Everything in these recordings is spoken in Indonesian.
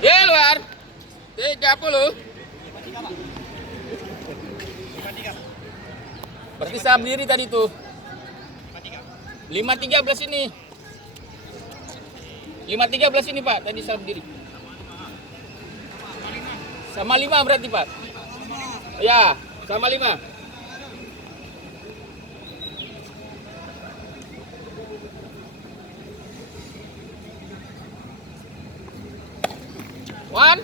Di luar. 30. Berarti saya berdiri tadi tuh. 5.13 ini. 5.13 ini Pak, tadi saya berdiri. Sama 5 berarti Pak. Ya, sama 5. One.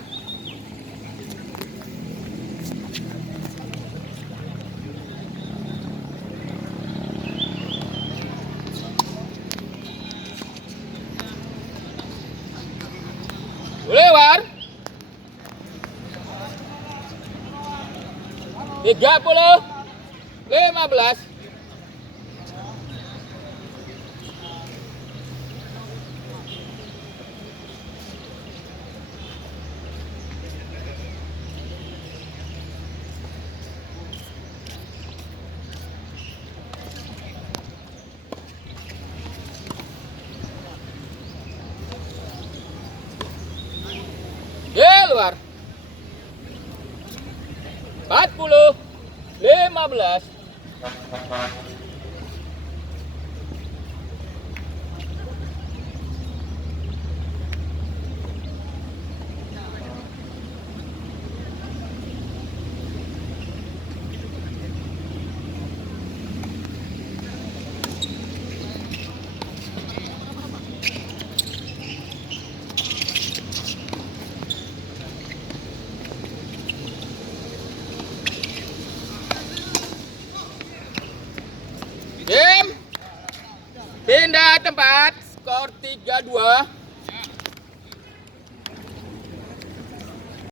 Lewat 30 15. Di luar 40 15. Tim, pindah tempat, skor 3-2.